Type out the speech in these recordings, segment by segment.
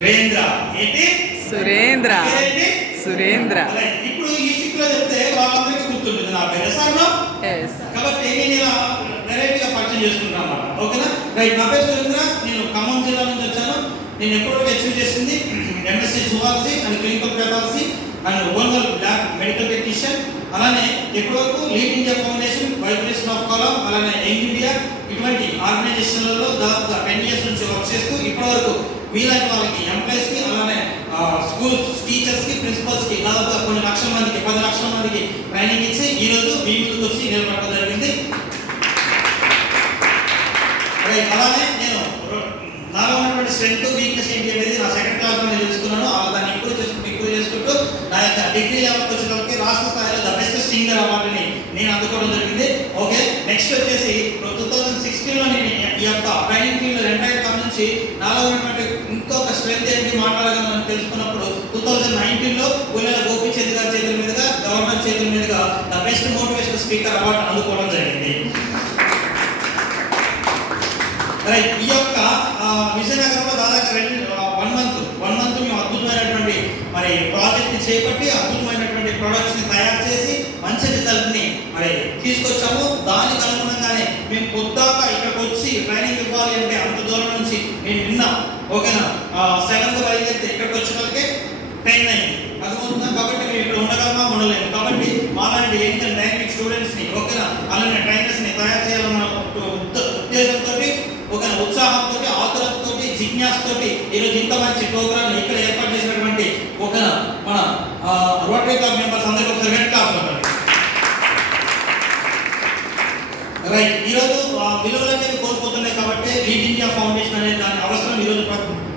సురేంద్ర ఏంటి సురేంద్ర సురేంద్ర ఇప్పుడు ఈ స్టిక్ లో చెప్తే వాళ్ళందరికీ గుర్తుంటుంది నా పేరు సార్ కాబట్టి నేను ఇలా వెరైటీగా పరిచయం చేసుకుంటాను అన్నమాట. ఓకేనా రైట్. నా పేరు సురేంద్ర. నేను ఖమ్మం జిల్లా నుంచి వచ్చాను. నేను ఎప్పటివరకు అచీవ్ చేసింది MSc zoology and clinical pathology and ఓన్గల్ ల్యాబ్ మెడికల్ టెక్నీషియన్. అలానే ఎప్పటివరకు lead India foundation, vibration of కాలం, అలానే యంగ్ ఇండియా ఇటువంటి ఆర్గనైజేషన్లలో దాదాపుగా 10 years నుంచి వర్క్ చేస్తూ ఇప్పటివరకు వీలైన వాళ్ళకి ఎంప్లాయీస్కి, అలానే స్కూల్స్ టీచర్స్కి, ప్రిన్సిపల్స్కి దాదాపుగా కొన్ని లక్షల మందికి 10 లక్షల మందికి ట్రైనింగ్ ఇచ్చి ఈరోజు మీ ముందుకు వచ్చి నిలబడటం జరిగింది. అలానే నేను నాలో ఉన్నటువంటి స్ట్రెంత్ వీక్నెస్ ఏంటి అనేది నా సెకండ్ క్లాస్ లో తెలుసుకున్నాను. దాన్ని ఇంప్రూవ్ చేసుకుంటూ నా యొక్క డిగ్రీ లెవెల్కి వచ్చేటప్పటికి రాష్ట్ర స్థాయిలో ద బెస్ట్ సింగర్ అవార్డుని నేను అందుకోవడం జరిగింది. ఓకే, నెక్స్ట్ వచ్చేసి 2016లో నేను ఈ యొక్క ట్రైనింగ్ ఫీల్డ్ ఎంటైర్ కాలం నుంచి నాలో ఉన్నటువంటి ఇంకొక స్ట్రెంత్ ఏంటి మాట్లాడగలను తెలుసుకున్నప్పుడు 2019లో పుల్లెల గోపీచంద్ గారి చేతుల మీదుగా, గవర్నర్ చేతుల మీదుగా the best motivational speaker award అందుకోవడం జరిగింది. రైట్. ఈ యొక్క విజయనగరంలో దాదాపు 1 month మేము అద్భుతమైనటువంటి మరి ప్రాజెక్ట్ని చేపట్టి అద్భుతమైనటువంటి ప్రొడక్ట్స్ని తయారు చేసి మంచి రిజల్ట్ని మరి తీసుకొచ్చాము. దానికి అనుగుణంగానే మేము పొద్దాక ఇక్కడికి వచ్చి ట్రైనింగ్ ఇవ్వాలి అంటే అంత దూరం నుంచి నేను విన్నాం. ఓకేనా, 7th బయలుదేరితే ఇక్కడికి వచ్చేసరికి 10 అయింది. అర్థమవుతుందా? కాబట్టి మేము ఇక్కడ ఉండగలమా, ఉండలేము. కాబట్టి మాలాంటి యంగ్ అండ్ డైనమిక్ స్టూడెంట్స్ని, ఓకేనా, అలానే ట్రైనర్స్ని తయారు చేయాలన్న ఉద్దేశంతో, ఒక ఉత్సాహంతో, ఆతురతతో, జిజ్ఞాసతో ఈరోజు ఇంత మంచి ప్రోగ్రామ్ ఇక్కడ ఏర్పాటు చేసినటువంటి ఒక మన రోటరీ క్లబ్ మెంబర్స్ అందరికీ ఒకసారి వెనక కాపాడాలి. రైట్. ఈరోజు విలువలు అనేది కోల్పోతున్నాయి కాబట్టి లీడ్ ఇండియా ఫౌండేషన్ అనే దాని అవసరం ఈరోజు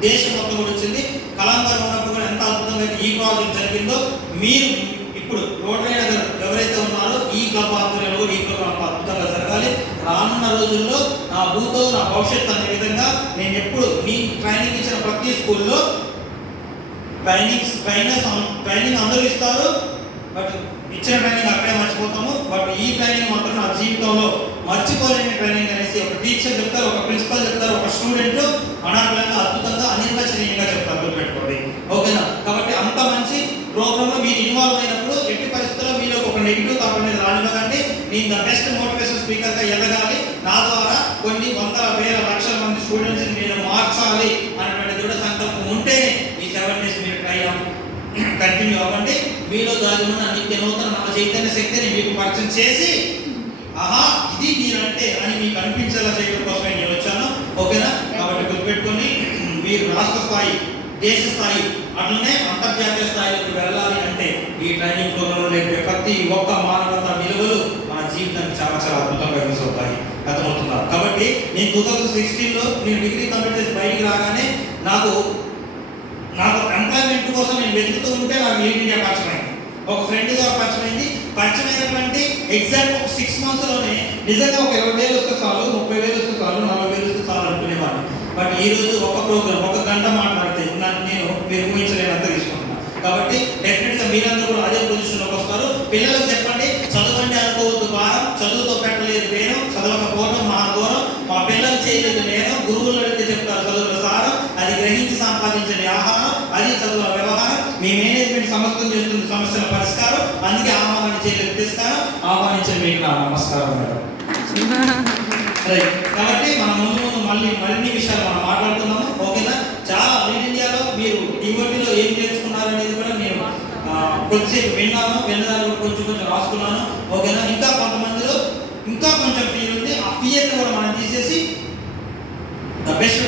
దేశం మొత్తం కూడా వచ్చింది. కలాంగారు ఉన్నప్పుడు కూడా ఎంత అద్భుతంగా ఈ ప్రాజెక్ట్ జరిగిందో, మీరు ఇప్పుడు రోటరీ నగర్ ఎవరైతే ఉన్నారో ఈ క్లబ్ ఆధ్వర్యంలో ఈ ప్రోగ్రామ్ అద్భుతంగా జరగాలి. రానున్న రోజుల్లో నా భూతో నా భవిష్యత్తు అనే విధంగా నేను ఎప్పుడు మీ ట్రైనింగ్ ఇచ్చిన ప్రతి స్కూల్లో ట్రైనింగ్ అందరూ ఇస్తారు, బట్ ఇచ్చిన ట్రైనింగ్ అక్కడే మర్చిపోతాము. బట్ ఈ ట్రైనింగ్ మాత్రం నా జీవితంలో మర్చిపోలేని ట్రైనింగ్ అనేసి ఒక టీచర్ చెప్తారు, ఒక ప్రిన్సిపల్ చెప్తారు, ఒక స్టూడెంట్ అనార్గంగా అద్భుతంగా అనిర్వచనీయంగా చెప్తారు. గుర్తుపెట్టుకోండి. ఓకేనా? కాబట్టి అంత మంచి ప్రోగ్రామ్ లో మీరు ఇన్వాల్వ్ అయినప్పుడు ఎట్టి పరిస్థితుల్లో మీలో ఒక నెగిటివ్ థాట్ అనేది రానివ్వకండి. నేను ద బెస్ట్ మోటివేషన్ స్పీకర్ గా ఎదగాలి, నా ద్వారా కొన్ని 100,000 లక్షల మంది స్టూడెంట్స్ నేను మార్చాలి అనేటువంటి దృఢ సంకల్పం ఉంటేనే ఈ 7 days మీరు కంటిన్యూ అవ్వండి. మీలో దాని ఉన్న నిత్య నూతన నవ చైతన్య శక్తిని మీకు పరిచయం చేసి, ఆహా ఇది నేనంటే అని మీకు అనిపించేలా చేయడం కోసమే నేను వచ్చాను. ఓకేనా? కాబట్టి గుర్తుపెట్టుకొని మీరు రాష్ట్ర స్థాయి, దేశ స్థాయి, అట్లనే అంతర్జాతీయ స్థాయిలోకి వెళ్ళాలి అంటే ఈ ట్రైనింగ్ ప్రోగ్రాంలో లేకపోతే ప్రతి ఒక్క మానవతా విలువలు మన జీవితానికి చాలా చాలా అద్భుతంగా యూస్ అవుతాయి. అర్థమవుతుందా? కాబట్టి నేను 2016లో నేను డిగ్రీ కంప్లీట్ చేసి బయటికి రాగానే నాకు ఎంప్లాయ్మెంట్ కోసం నేను వెతుకుతూ ఉంటే నాకు లీడ్ ఇండియా పరిచయమైంది. ఒక ఫ్రెండ్గా పరిచయమైంది. పరిచయమైనటువంటి ఎగ్జాక్ట్ ఒక 6 monthsలోనే నిజంగా ఒక 20,000 వస్తే చాలు, 30,000 వస్తే చాలు, 40,000 వస్తే చాలు అనుకునేవాడిని. బట్ ఈరోజు ఒక ప్రోగ్రామ్ 1 గంట మాట్లాడితే నేను మీరు ఊహించలేనంత తీసుకుంటున్నాను. కాబట్టి డెఫినెట్గా మీరందరూ కూడా అదే పొజిషన్లోకి వస్తారు. పిల్లలకు చెప్పండి, చదవండి అనుకోవద్దు భారం, చదువుతో పెట్టలేదు నేను, చదవకపోవడం మా ఘోరం, మా పిల్లలు చేయలేదు నేను, గురువులు అడిగితే చెప్తారు చదువుల సారం, అది గ్రహించి సంపాదించండి ఆహారం, అది చదువుల వ్యవహారం, మీ మేనేజ్మెంట్ సమస్తం చేస్తుంది సమస్యల పరిష్కారం, అందుకే ఆహ్వానాన్ని చేయలేదు తిరస్కారం, ఆహ్వానించండి మీకు నా నమస్కారం. కాబట్టి మనం ముందు మరిన్ని విషయాలు మనం మాట్లాడుతున్నాము. ఓకేనా? చాలా లీడ్ ఇండియాలో మీరు డివోటీలో ఏం నేర్చుకున్నారు అనేది కూడా నేను కొద్దిసేపు విన్నాను, విన్నదాన్ని కొంచెం రాసుకున్నాను. ఓకేనా? ఇంకా కొంతమందిలో ఇంకా కొంచెం ఫీల్ ఉంది. ఆ ఫియర్ని కూడా మనం తీసేసి ద బెస్ట్